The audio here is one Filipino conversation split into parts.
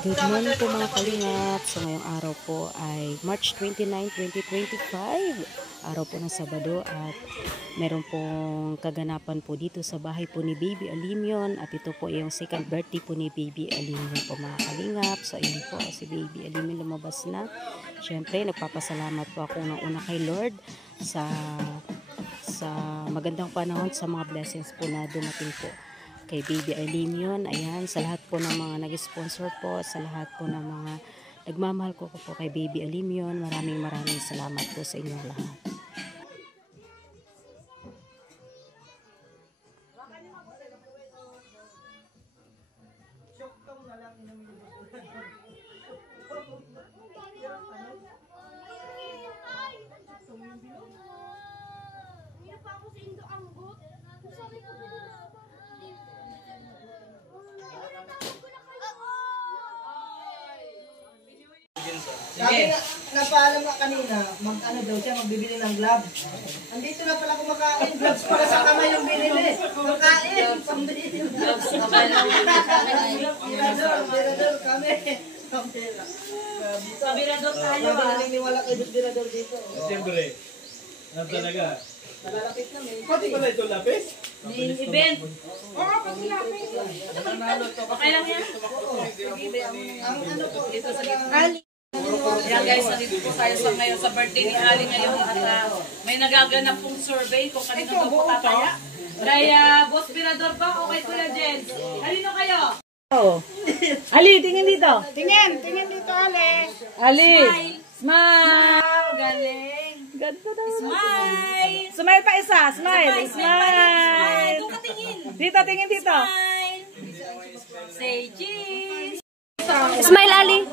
Good morning po mga kalingap. So ngayong araw po ay March 29, 2025. Araw po ng Sabado at meron pong kaganapan po dito sa bahay po ni Baby Alimion. At ito po yung second birthday po ni Baby Alimion po mga kalingap. So ayun po si Baby Alimion lumabas na. Siyempre nagpapasalamat po ako ng una kay Lord sa magandang panahon, sa mga blessings po na dumating po kay Baby Alimion. Ayan, sa lahat po ng mga nag-sponsor po, sa lahat po ng mga nagmamahal ko po kay Baby Alimion, maraming salamat po sa inyong lahat. Sabi nga, napaalam nga kanina, mag-ano daw siya, magbibili ng gloves. Andito na pala kumakain, gloves para sa kamay yung binili. Makain, pambili yung gloves. Birador kami. Sa birador tayo ba? Naniniwala kayo sa birador dito. Siyempre, talaga. Nalalapit na may. Pati pala ito lapis? Main event. Oo, pati lapis. Okay lang yan? Ang ano po, ito sa Ali. Yan guys, nandito po tayo sa ngayon sa birthday ni Ali ngayon at may nagaganap pong survey kung kanino daw po tataya. Kaya, Boss Birador ba o kay Kuya Jens? Kanino kayo? Oh. Ali, tingin dito. Tingin dito Ali. Ali, smile. Galing. Ganda daw. Smile. Smile pa isa. Smile. Smile. Doon ka tingin. Dito, tingin dito. Smile. Say cheese. Smile, Ali.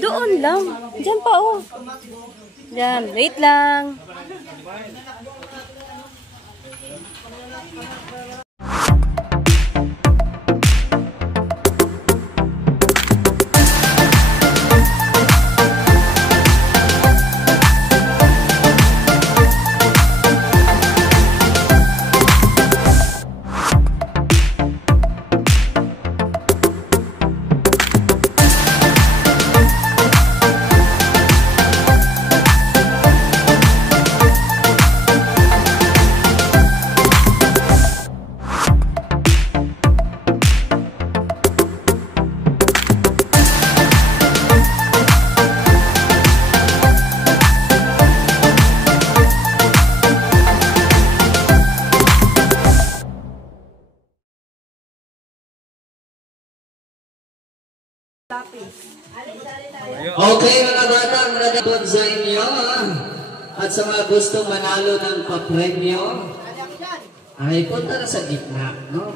Doon lang. Diyan pa, oh. Diyan, wait lang. Okay mga bata, magandang sa inyo at sa mga gustong manalo ng papremyo ay punta na sa gitna, no?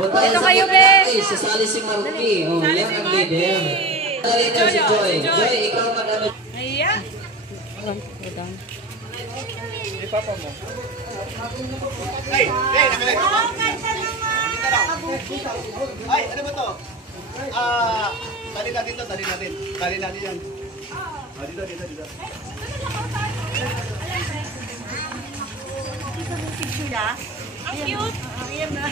Punta na sa gitna, sasali si Marky, oh, yan ang leader. Ang leader si Joy. Joy, ikaw mag-ano? Ayan. Hindi papa mo. Ay, nakalagay. Ay, ano ba to? Tali natin to, tali natin. Tali natin yan. Dito. Ang cute. Ayan na.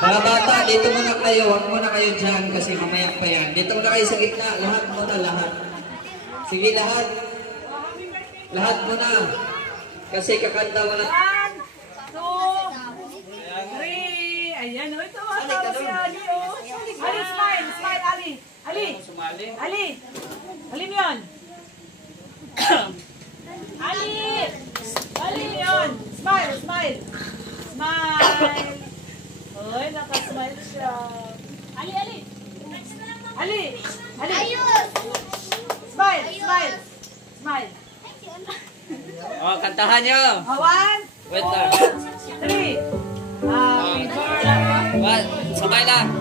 Mga bata, dito muna kayo. Huwag muna kayo dyan kasi mamaya pa yan. Dito muna kayo sa gitna. Lahat muna, lahat. Sige, lahat. Lahat muna. Kasi kakanta mo na. 1, 2, 3. Ayan, oh, ito mga si Ali, oh. Ali, smile, Ali. Ali. Alimion. Alimion. Smile. Oy, nakasmile siya. Ali. Ayos. Smile. Oh, kantahan nyo. 1, Wait lang. 2, 3. Happy birthday. Sabay lang.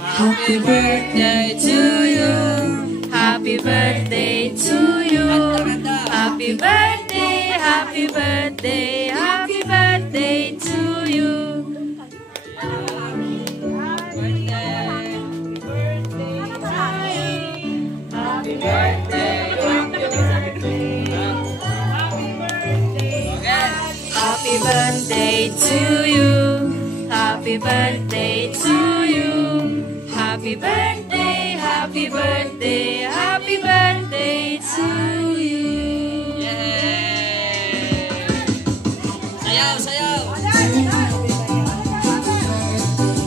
Happy birthday to you. Happy birthday to you. Happy birthday, happy birthday, happy birthday to you. birthday to you. Happy birthday to you. Happy birthday, happy birthday, happy birthday to you. Yay! Sayaw, sayaw!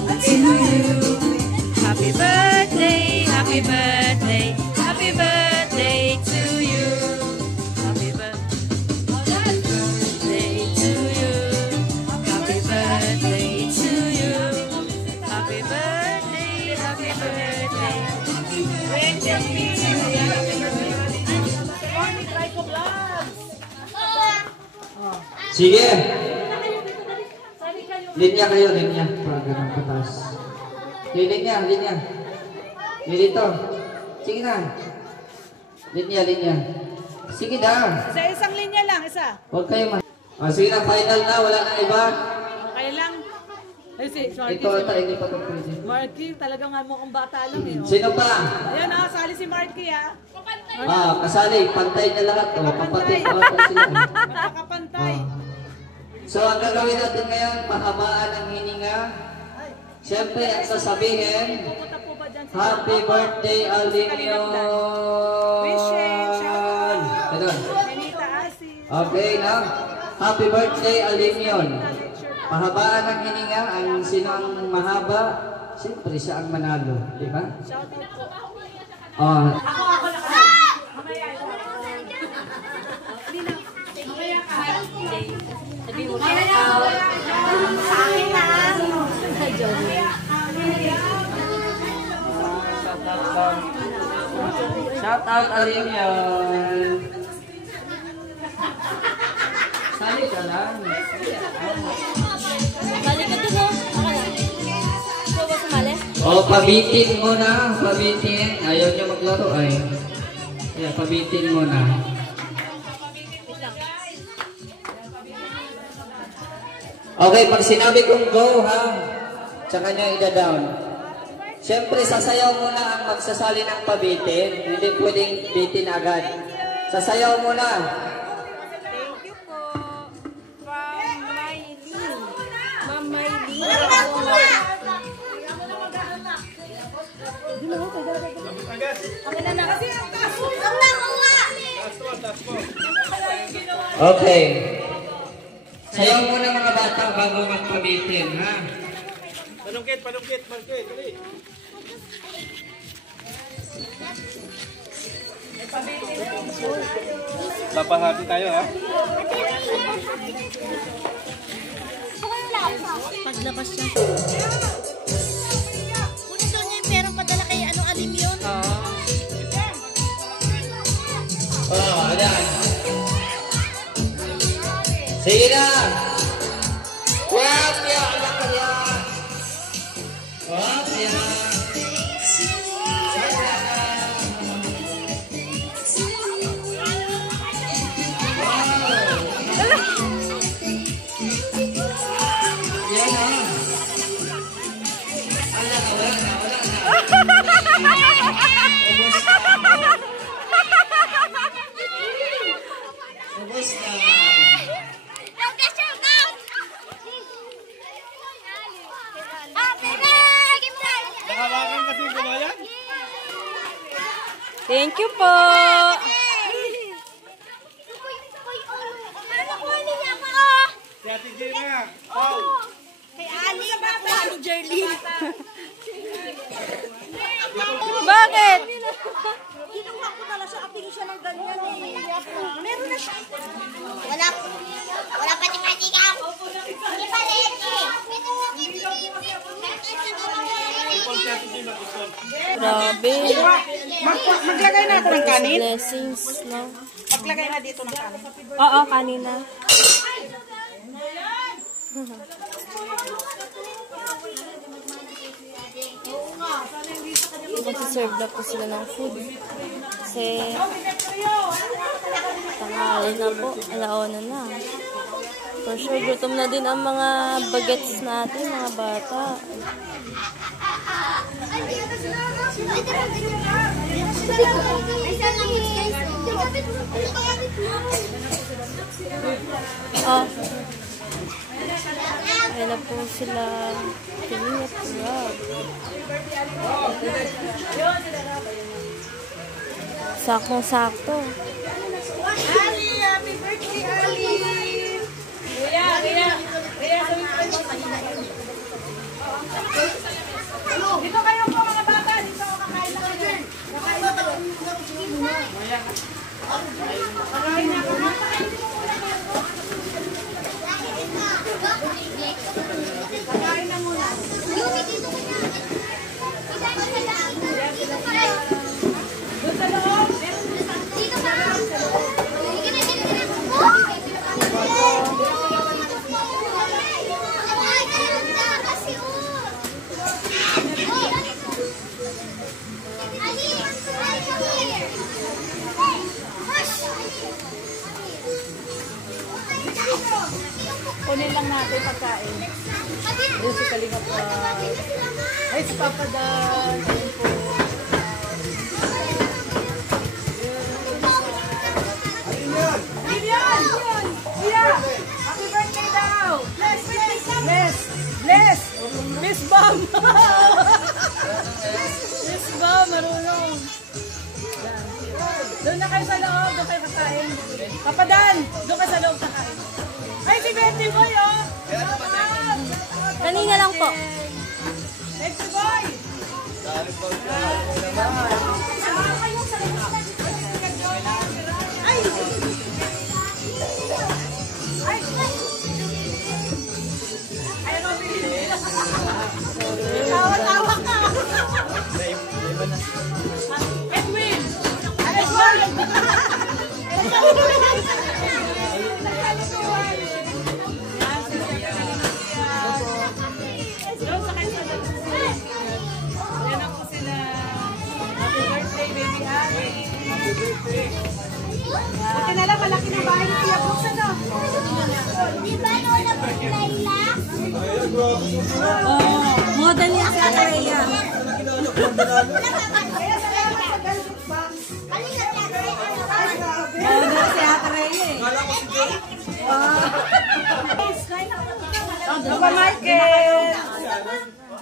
Happy birthday, happy birthday, happy birthday to you. Happy birthday to you. Happy birthday to you. Happy birthday, happy birthday. Sige. Linya kayo, linya. Para ganang patas. Linya, linya. Dito. Sige na. Linya, linya. Sige na. Sa isang linya lang, isa. Huwag kayo man. Sige na, final na. Wala nang iba. Okay lang. Ay, si Marky. Ito ata, hindi pa ito pwede. Marky, talagang nga mukhang bata lang eh. Oh. Sino pa? Ayan ah, sali si Marky ah. Kasali. Pantay na lahat. Kapatid. Kapatid sila. Magkakapantay. So, ang gagawin natin ngayon, pahabaan ang hininga. Siyempre, ang sasabihin, Pupunta po ba dyan si Happy birthday, Alinion! Wishing, shout Ganun. Benita Asi. Okay, na? Happy birthday, Alinion! Pahabaan ang hininga, ang sino ang mahaba, siyempre siya ang manalo. Di ba? Shout out po. Oh, Sabi mo, shout out. shout out, Alinion! Sali ka lang. Balik ka dun, oh. Ikaw ba sumali? Oh, pabitin mo na. Pabitin. Ayaw niya maglaro ay. Yeah, pabitin mo na. Okay, pag sinabi kong go ha, tsaka niya ida-down. Siyempre, sasayaw muna ang magsasali ng pabitin. Hindi pwedeng bitin agad. Sasayaw muna. Thank you po. From Maylene. Ma'am Maylene. Okay. Sayaw muna mga bata bago magpabitin, ha? Panungkit, panungkit, panungkit. Dali. Papahati tayo, ha? Paglabas siya. Kunin daw niya yung perang padala kay Alinion. Oh, ayan. Sige na. Wap, ya, anak kaya. Wap, ya. Nakawakan kasi gumayan. Thank you po. Si Ate Gina. Oh. Kay Ali, nakuha ni Jerlyn. Bakit? Kinuha ko pala sa ating siya ng ganyan eh. Meron na siya. Wala pati-pati ka. Hindi pa rin eh. Grabe. Maglagay na ako ng kanin. Blessings, no? Maglagay na dito ng kanin. Oo, kanina. Nagsiserve na po sila ng food. Kasi tanghali na po, alauna na. For sure, gutom na din ang mga bagets natin, mga bata. Oh. na po sila. Kalingap Rob. Saktong-sakto. Ali, happy birthday, Ali! Dito kayo po mga bata, dito ako kakain na kayo. Kakain na kayo. Kakain na kayo. Kakain na muna. Doon sa loob. Dito ba? Kunin lang natin pagkain. Doon si Kalinga po. Ay, si Papa Dan. Ayun po. Lilian! Kuya! Happy birthday daw! Bless! Miss Bam! Miss Bam, marunong. Doon na kayo sa loob, doon kayo kakain. Papa Dan, doon kayo sa loob kakain. Ay, si Betty Boy, oh! Kanina lang po. Betty Boy! Ay! Ay! Ay, Robby! Tawa-tawa ka! Edwin! Edwin! Buti na lang, malaki ng bahay ni Kuya Brooks, ano? Di ba Lola Layla? Model niya si Ate Rhea. Kaya salamat sa galbit box. Halika Ate. Model si Ate Rhea eh. Papa Michael!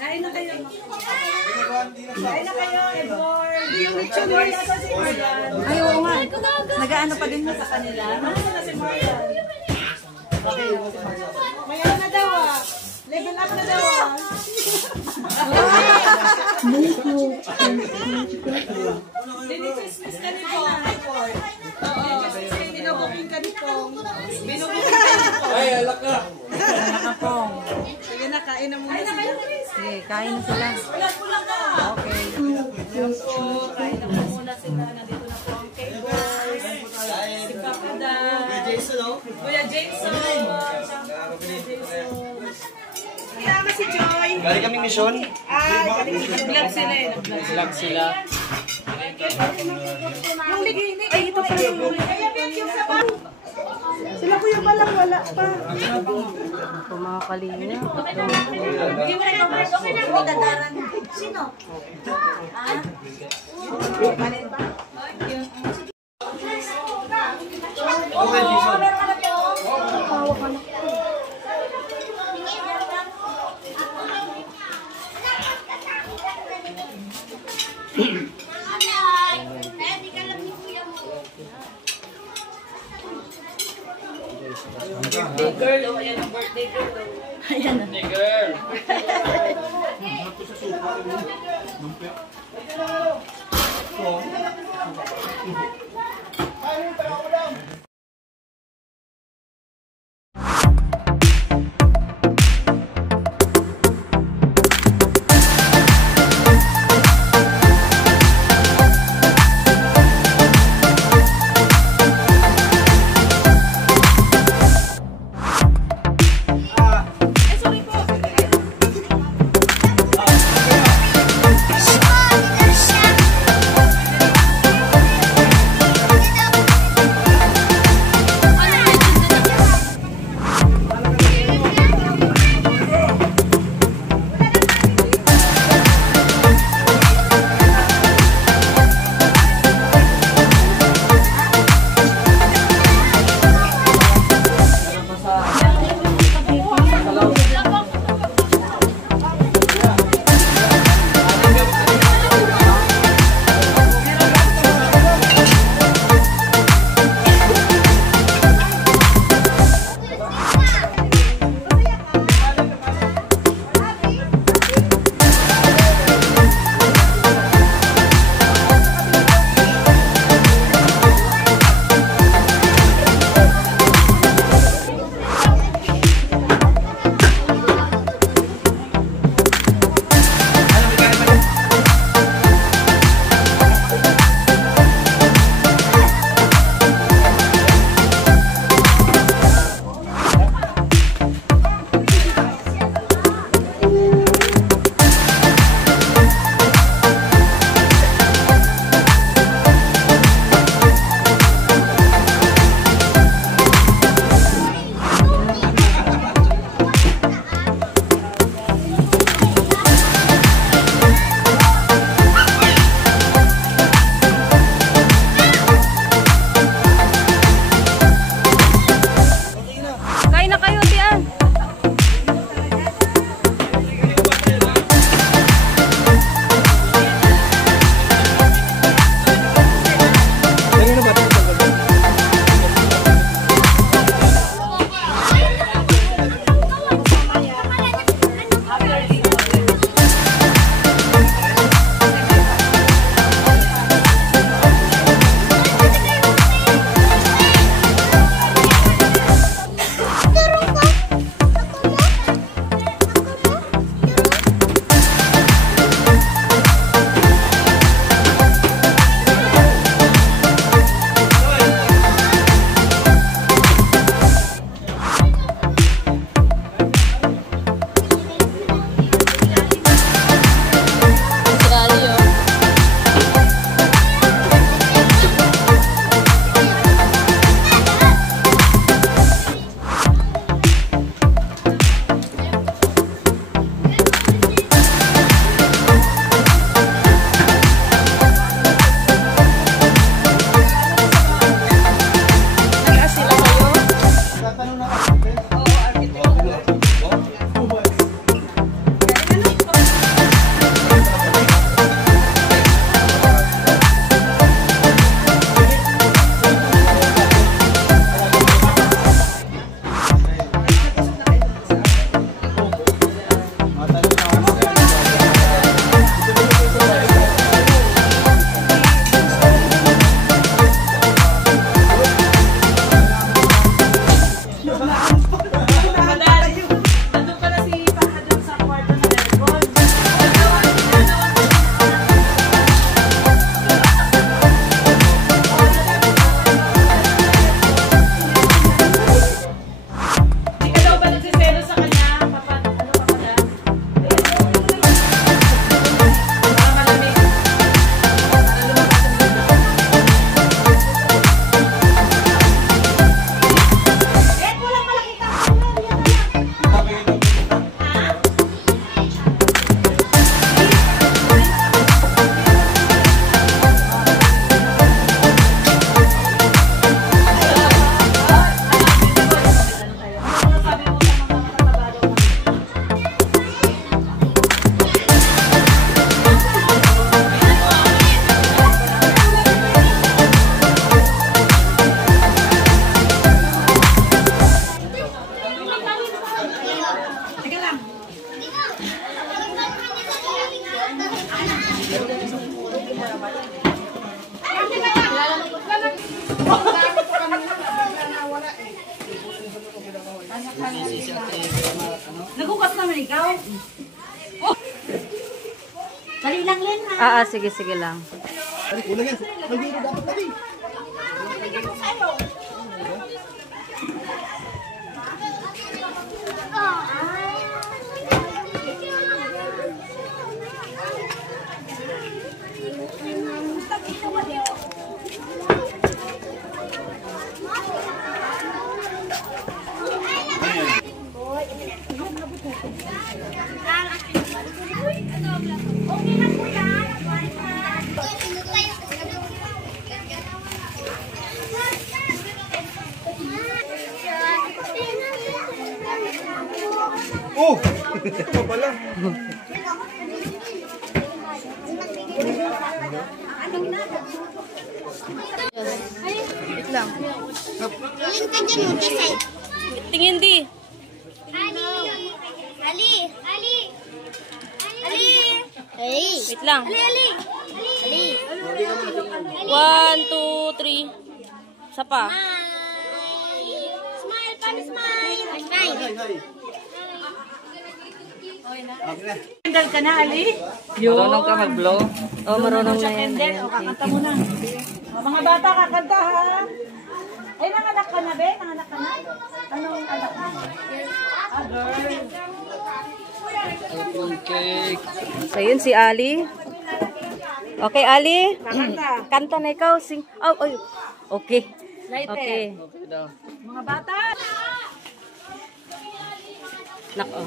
Kain na kayo. Kain na kayo, Edward. Ay, oo nga. Nag-ano pa din mo sa kanila. Ano na si Morgan? May ano na daw ah. Level up na daw ah. Dini-Christmas ka nito. Oo. Binubooking ka nito. Binubooking ka nito. Ay, alak ka! Sige na, kain na muna sila. Sige, kain na sila. Okay. Kain na po muna sila. Nandito na po ang K-Boys. Si Papa Dan. Kuya Jason. Kasama si Joy. Galing kaming mission. Nag-vlog sila eh. Vlog sila. Yung liginig. Ay, ito pa yung liginig. Kaya yung sa bang. Sila kuya pa lang, wala pa. Po mga kalinga. Hindi mo na yung bird. Okay na. Magdadaran. Sino? Okay, Jason. Hindi ka lang ni Kuya mo. Birthday girl. O, ayan ang birthday girl. Ayan na. Hey, girl. Nagugas naman ikaw. Oh. Dali lang, Len, ha? Sige lang. Kulang yan. Magbiro dapat lagi. Oh! Ito pala. Wait lang. Ilan ka dyan yung design? Tingin di. Ali! Ali! Ali! Ali! Ali! Wait lang. Ali! Ali! Ali! 1, 2, 3. Isa pa. Smile! Paano smile? Smile! Hi. Kendall ka na, Ali? Marunong ka mag-blow? Oh, marunong na yan. Kendall, o kakanta mo na. O, mga bata, kakanta ha. Ay, nanganak ka na, be? Nanganak ka na? Anong anak mo? Ah, girl. So, yun si Ali. Okay, Ali. Kanta na ikaw. Sing. Oh, oh. Okay. Okay. Mga bata. Nako.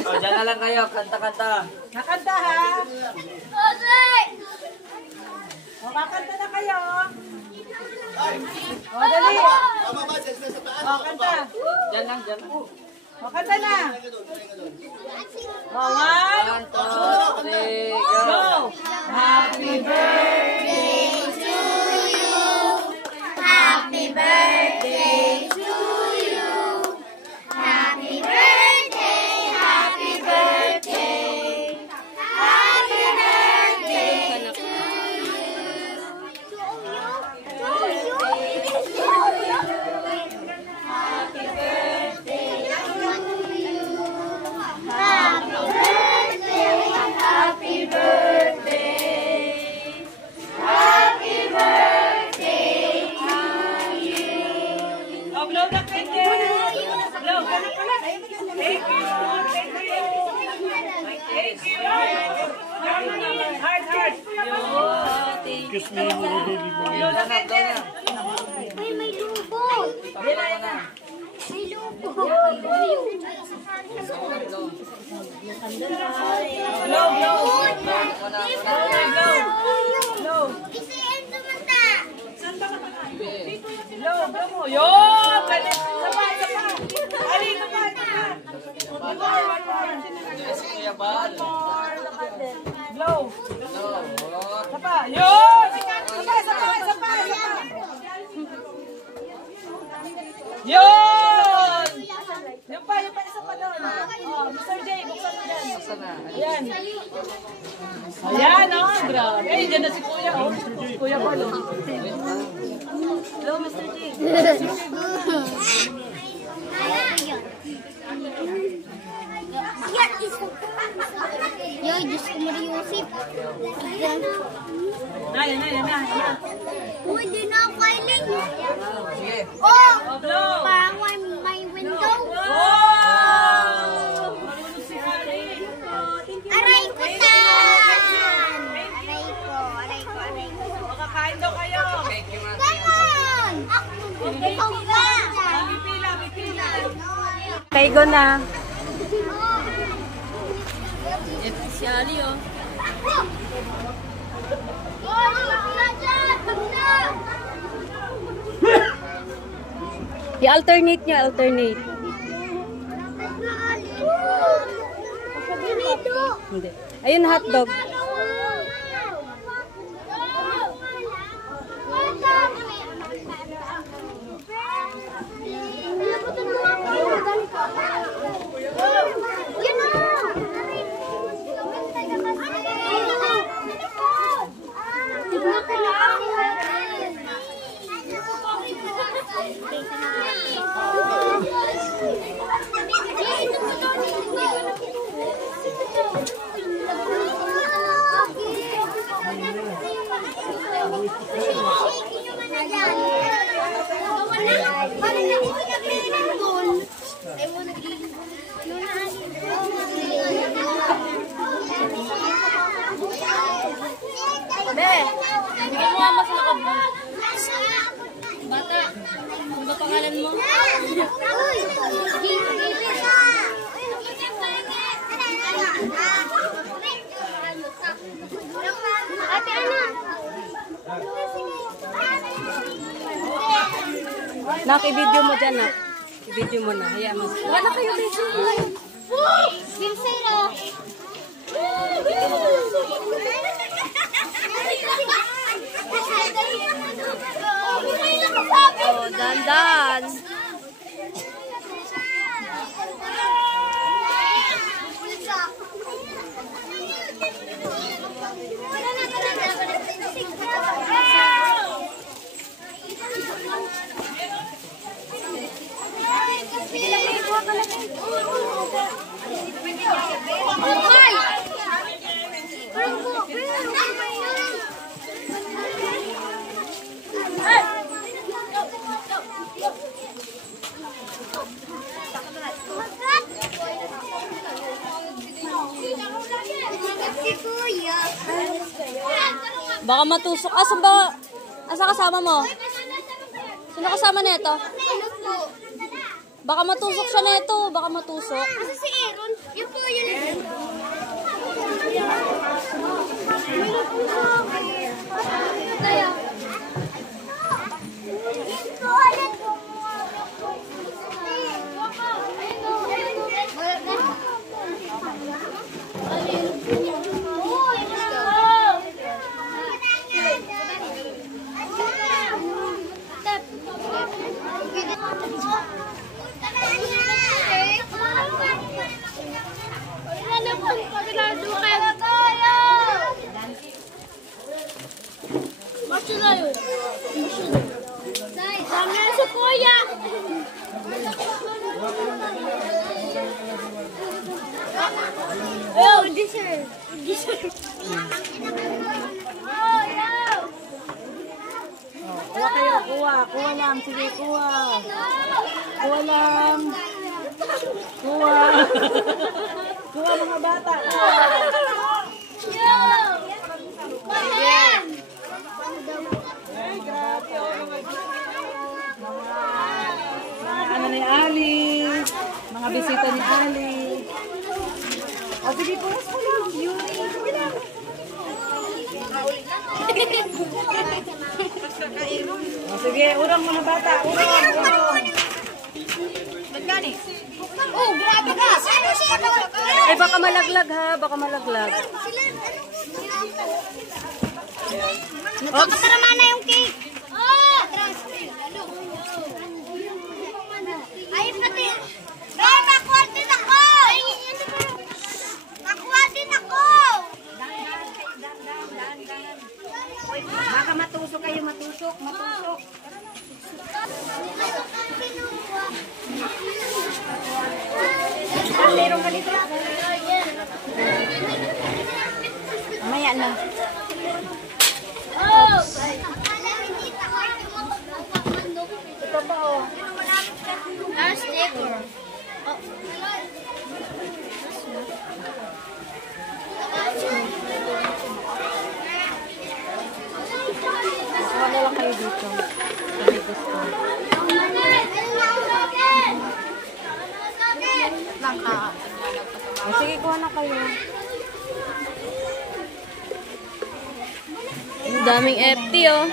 Oh, dyan na lang kayo. Kanta-kanta. Nakanta ha. O, kakanta na kayo. O, dali. O, kanta. Dyan lang, dyan. O, kanta na. O, 1, 1, 2, 3, go! go. Happy birthday. Happy birthday to you. Happy birthday, happy birthday. Happy birthday to you. To you. Happy birthday to you. Happy birthday, happy birthday. Happy birthday to you. O, blow the candle. Blow, kanak ka na. Thank you. Thank you. Thank you. Hard, hard. Excuse me, mga baby boy. Blow the candle. Ay, may lubo. May lubo. Blow, blow. Blow. Isa yan tumata. Blow, blow mo. Yun! Galing. Yung pa isa pa doon. Oh, Mr. J, buksan mo yan. Ayan. Ayan, oh, grabe. Eh, dyan na si Kuya, oh. Kuya Paul, oh. Hello, Mr. J. Yo, Diyos ko Mariusip. Ayan. Uy, di na ako kailing. Sige. Oh! Blow. Parang may window. Wow! Marunong si Ali. Aray ko tan! Aray ko. Makakain daw kayo. Come on! Ikaw ba? May pila. Kaigo na. Si Ali, oh. I-alternate niya, alternate. Hindi. Ayun, hotdog. Bata, ano ba pangalan mo? Ate Ana. Nak, i-video mo dyan, nak. I-video mo na. Hayaan mo. Wala kayo video. Sincero. Oh, dandan. Baka matusok. Asan ba? Asa kasama mo? Sino kasama nito? Baka matusok siya nito. Baka matusok. Kasi si Aaron, yun po yun. Oh, dessert. Kuha kayo, kuha. Kuha lang. Sige, kuha. Kuha lang. Kuha. Kuha mga bata. Kuha. Ay, grabe. Mga ano ni Ali. Mga bisita ni Ali. O, sige, punas mo lang. Sige lang. O, sige, urang mga bata. Urang. Magkani? Oh, grabe ka. Ano siya? Eh, baka malaglag ha. Baka malaglag. Nagkakasarama na yung cake. Oh! Ayun natin. Rama! Wala lang kayo dito. Sabi gusto. Oh, sige, kuha na kayo. Ang daming FT, oh.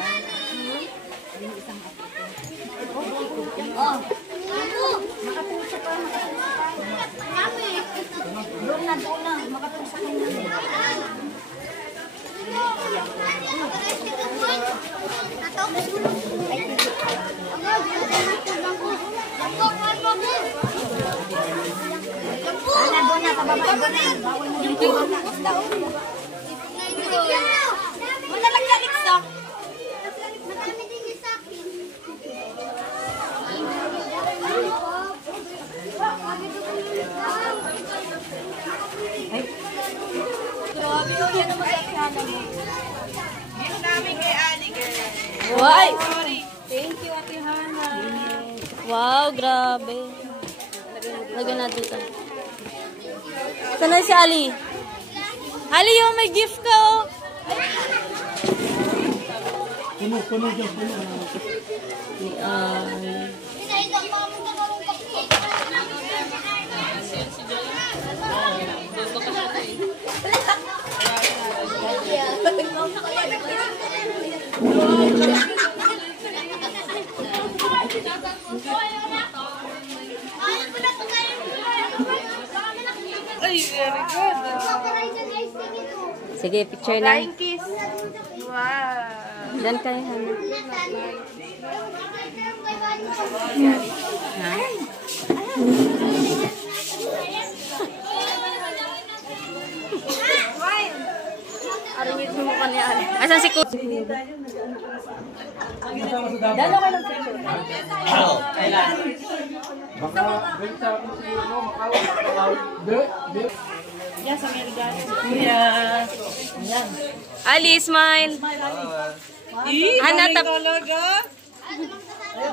Doon na. Makatulsa ka na. Ana, doon na. Pababa doon na. Bawal mo yung doon na. Wala lang galit sa. Madami din sa akin. Grabe yun. Yan naman sa kanya mo. Gift namin kay Ali, girl. Why? Thank you, Ate Hana. Wow, grabe. Lagyan natin ito. Saan na si Ali? Ali, yung may gift ka, oh. Puno dyan, puno. Ay, very good. Sige, picture na. Flying kiss. Wow. Dan kayo, Hana. Ha? Aringit mo ka ni Ali. Asan si Coach? Dalo ka ng picture. Baka, bring sa akin siguro mo, makawag. Yes, Amerikano. Yeah. Yan. Ali, smile. Hana, talaga.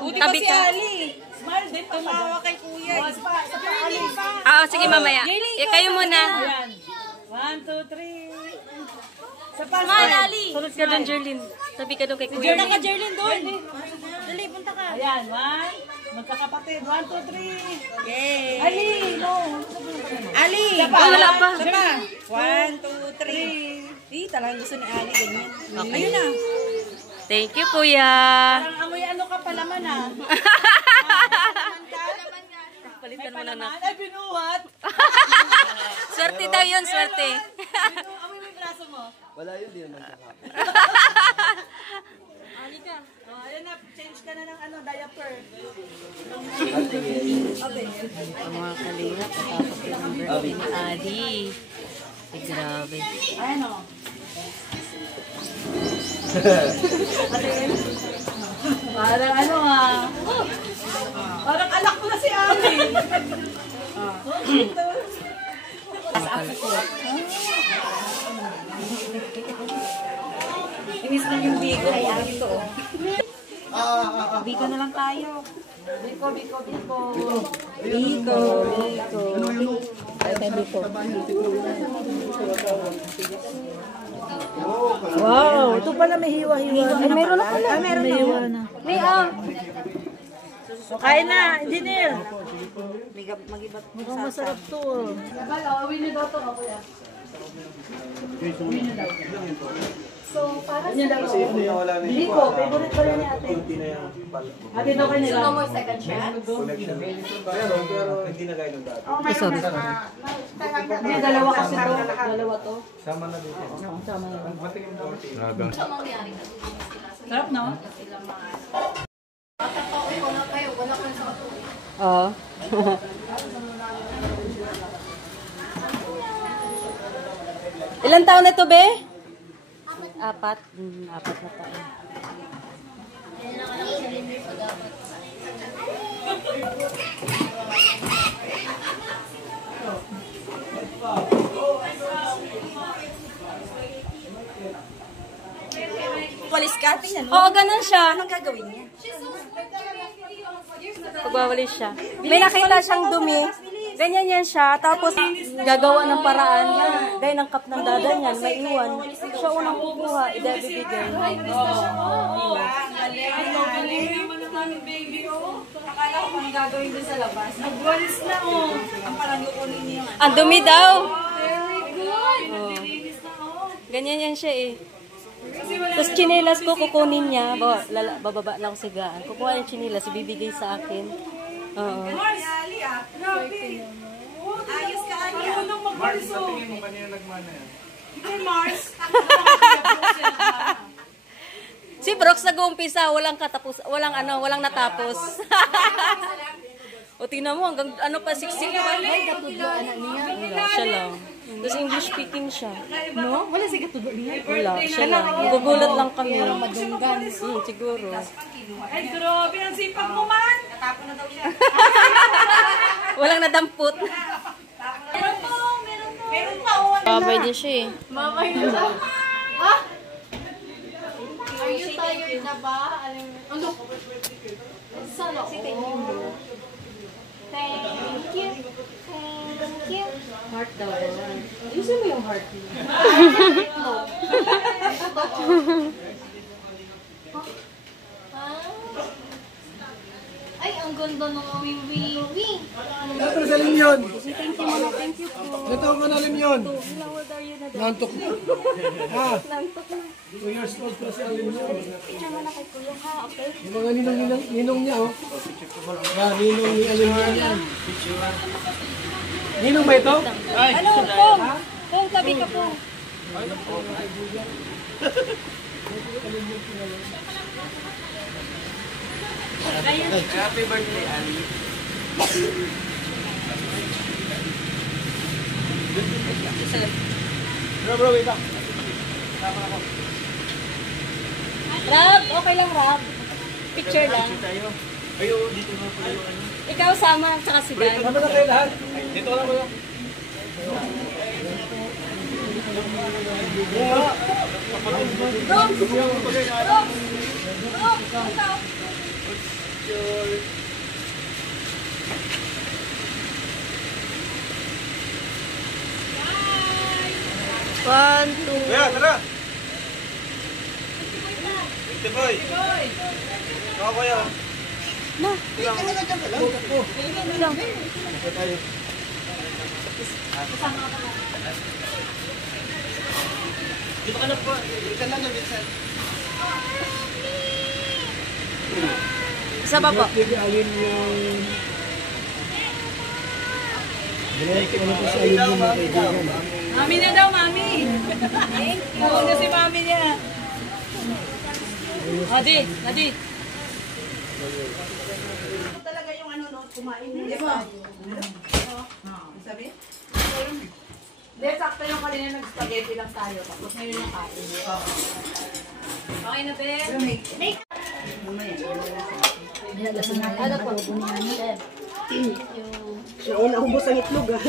Buti pa tabi si ka. Ali. Smile din. Tumawa kay kuya. Sige, mamaya. Kayo muna. Ayan. 1, 2, 3. Sa Smile, Ali. Sunod ka doon, Jerlyn. Tabi ka doon kay Kuya. Punta ka, Jerlyn, doon. Dali, punta ka. Ayan, 1. Magkakapatid. 1, 2, 3. Yay. Ali, no. Ali. Wala pa. 1, 2, 3. Talagang gusto ni Ali, ganyan. Ayun na. Thank you, Kuya. Parang amoy ano ka pala man, ah. Palitan mo na na. Ay, binuhat. Swerte daw yun, swerte. Amoy mo yung braso mo. Wala yun, di naman sa kapit. Ali ka. Ayun na, change ka na ng ano, diaper. Ang mga kalingap, natapos yun ang birthday ni Adi. Ay, grabe. Ayan o. Parang ano ah. Parang alak ko na si Ali. Inis na yung bigo. Ito. Bigo na lang tayo. Biko. Wow, ito pala may hiwa-hiwa. Ay, meron na pala. Meron na hiwa na. May So, kain na, engineer. Mukhang masarap to. Uwi na daw ito. So, para sa Biko, favorite pala ni ate. Ate daw kayo nila. more second chance. Pero hindi na gaya ng dati. sorry. Hindi, dalawa kasi to. Dalawa to. Sama na dito. Sama na. Bating yung 40. Sarap, no? Oo. Ilan taon na to, be? Apat. Apat na taon. Police cutting yan. Oo, ganun siya. Anong gagawin niya? Pagwawalis siya. may nakita siyang dumi. Ganyan yan siya. Tapos, gagawa ng paraan. Gaya ng cup ng dada niyan, may iwan. Siya unang kukuha, ibibigay. Akala ko kung gagawin din sa labas. Nagwalis na, oh. Ang parang lukunin niya. Ang dumi daw. Very good. Naglilinis na, oh. Ganyan yan siya eh. Tapos chinelas ko, kukunin niya. Bababa lang sa gaan. Kukuha yung chinelas, ibibigay sa akin. Oo. Ali, ah. Grabe. Ayos ka, Ali. Marunong magwalis, oh. Tingin mo kanina nagmana yan. Hindi, Mars. Si Brooks nag-uumpisa, walang natapos. O tingnan mo, hanggang ano pa, 60 pa. Wala, siya lang. Tapos English speaking siya. No? Wala si katudo niya. Wala, siya lang. Gugulat lang kami. Madunggan. Siguro. Ay, grabe. Ang sipag mo, man. Natapon na daw siya. Walang nadampot. Meron po. Meron pa, oh. Babay din siya eh. Mamay na ba? Ha? Are you tired na ba? Ano? Sana ako. Thank you. Thank you. Heart daw. Ayusin mo yung heart mo. Ay, ang ganda ng wing-wing. Ito sa limyon. Thank you, mama. Thank you po. Ito ka na limyon. How old are you na daw? Nantok na. Ha? Lantok na. 2 years old pa si Alimyon. Picture mo na kay Kuya, ha? Okay? Yung mga ninong niya, oh. Ninong ni Alimyon yan. Ninong ba ito? Ano, Pong? Pong, tabi ka po. Happy birthday, Ali. Bro, wait lang. Rab, okay lang, Rab. Picture lang. Ayo, dito na pala yung ano. Ikaw sama, tsaka si Dan. Tama na kayo lahat. Dito ka lang pala. One, two. Kuya, tara! Ito boy! Ako kuya. Dito ka na po. Ikan lang na minsan. Isa pa po. Sige, Alimyon. Binalik ko na po sa Alimyon mga kaibigan. Mami na daw, mami. Oo na si mami niya. Adi, Adi. Talaga yung ano, no, kumain niya. Di ba? Sabi? Hindi, sakto yung kanina nag-spaghetti lang tayo. Tapos ngayon yung kain. Okay na, Ben? Ano po? Siya una ubos ang itlog, ah.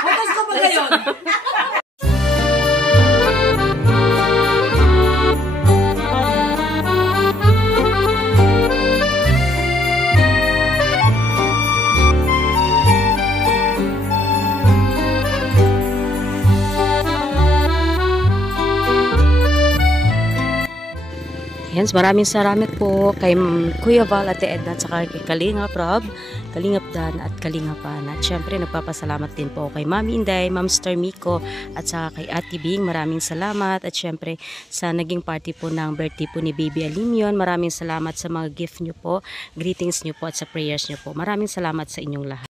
Bukas ko ba ngayon? Yan, maraming salamat po kay Kuya Val, Ate Edna, at saka kay Kalingap Rob, Kalingap Dan, at Kalingapan. At syempre, nagpapasalamat din po kay Mami Inday, Ma'am Star Miko, at saka kay Ate Bing. Maraming salamat. At syempre, sa naging party po ng birthday po ni Baby Alimyon, maraming salamat sa mga gift nyo po, greetings nyo po, at sa prayers nyo po. Maraming salamat sa inyong lahat.